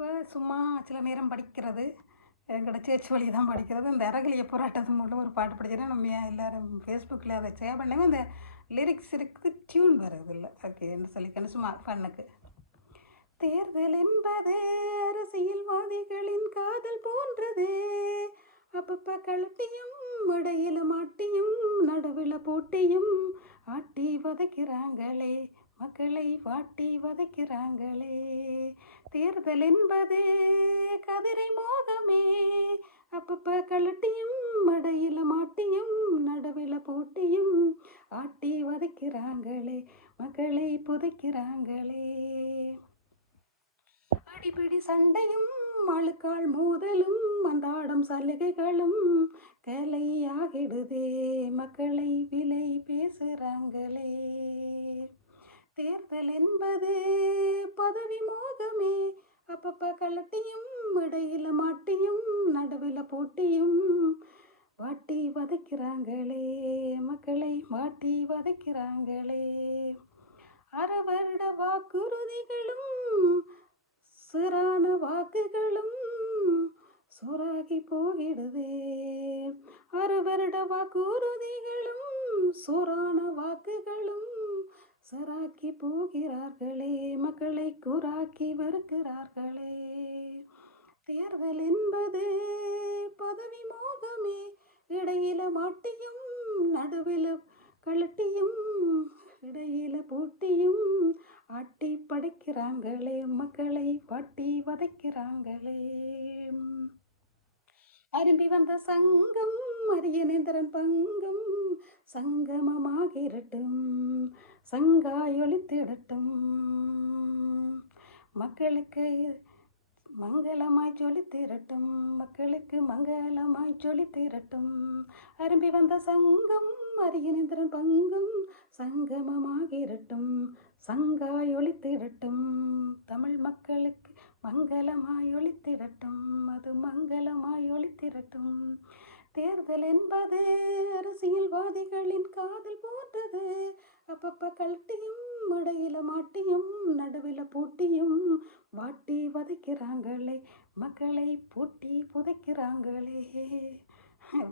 அப்பப்போ சும்மா சில நேரம் படிக்கிறது. எங்களோட சேர்ச் வழி தான் படிக்கிறது. இந்த அரகலிய போராட்டத்து மூலம் ஒரு பாட்டு படிச்சேன்னா நம்ம எல்லோரும் ஃபேஸ்புக்கில் அதை ஷேர் பண்ணவே அந்த லிரிக்ஸ் இருக்குது டியூன் வருது இல்லை. ஓகேன்னு சொல்லிக்கணும் சும்மா பண்ணுக்கு தேர்தல் என்பது அரசியல்வாதிகளின் காதல் போன்றது. அப்பப்ப கழட்டியும் இடையில மாட்டியும் நடுவில் போட்டியும் ஆட்டி வதைக்கிறாங்களே. மக்களை வாட்டி வதைக்கிறாங்களே. தேர்தல் என்பது கதிரை மோகமே. அப்பப்ப கழட்டியும் மடையில மாட்டியும் நடுவில் போட்டியும் ஆட்டி வதைக்கிறாங்களே மக்களை புதைக்கிறாங்களே. அடிப்படி சண்டையும் அழுக்கால் மோதலும் அந்தாடம் சலுகைகளும் கலையாகிடுதே. மக்களை விலை பேசுகிறாங்களே அப்பப்ப கலட்டியும் இடையில மாட்டியும் நடுவில் போட்டியும் வாட்டி வதைக்கிறாங்களே மக்களை வாட்டி வதைக்கிறாங்களே. அரை வருட வாக்குறுதிகளும் சிறான வாக்குகளும் சோறாகி போகிடுதே. அரை வருட வாக்குறுதிகளும் சோறான வாக்குகளும் சராக்கி போகிறார்களே மக்கள். குறாக்கி வருகிறார்களே. தேர்தல் என்பது பதவி மோகமே. இடையில மாட்டியும் நடுவில் கழட்டியும் இடையில போட்டியும் ஆட்டி படைக்கிறாங்களே மக்களை வாட்டி வதைக்கிறாங்களே. அரும்பி வந்த சங்கம் அரியநேந்திரன் பங்கம் சங்கமமாகிரட்டும் சங்காயொழித்திடட்டும் மக்களுக்கு மங்களமாய் ஜொலித்திரட்டும் மக்களுக்கு மங்களமாய் ஜொலித்திரட்டும் அரும்பி வந்த சங்கம் அரியநேந்திரன் பங்கும் சங்கமமாகிரட்டும் சங்காய் ஒளித்திரட்டும் தமிழ் மக்களுக்கு மங்களமாய் ஒளித்திரட்டும் அது மங்களமாய் ஒளித்திரட்டும் தேர்தல் என்பது அரசியல்வாதிகளின் காதல் போன்றது அப்பப்ப கழட்டியும் மடையில மாட்டியும் நடுவில் பூட்டியும் வாட்டி வதைக்கிறாங்களே மக்களை பூட்டி புதைக்கிறாங்களே.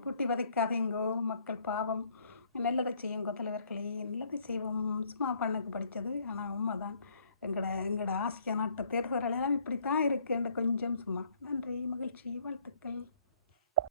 பூட்டி வதைக்காதீங்கோ மக்கள் பாவம். நல்லதை செய்யுங்கோ தலைவர்களே நல்லதை செய்வோம். சும்மா பண்ணுக்கு படித்தது ஆனால் உண்மைதான். எங்களோட எங்களோட ஆசியா நாட்டு தேர்தல் எல்லாம் இப்படி தான் இருக்குன்ற கொஞ்சம் சும்மா. நன்றி மகிழ்ச்சி வாழ்த்துக்கள்.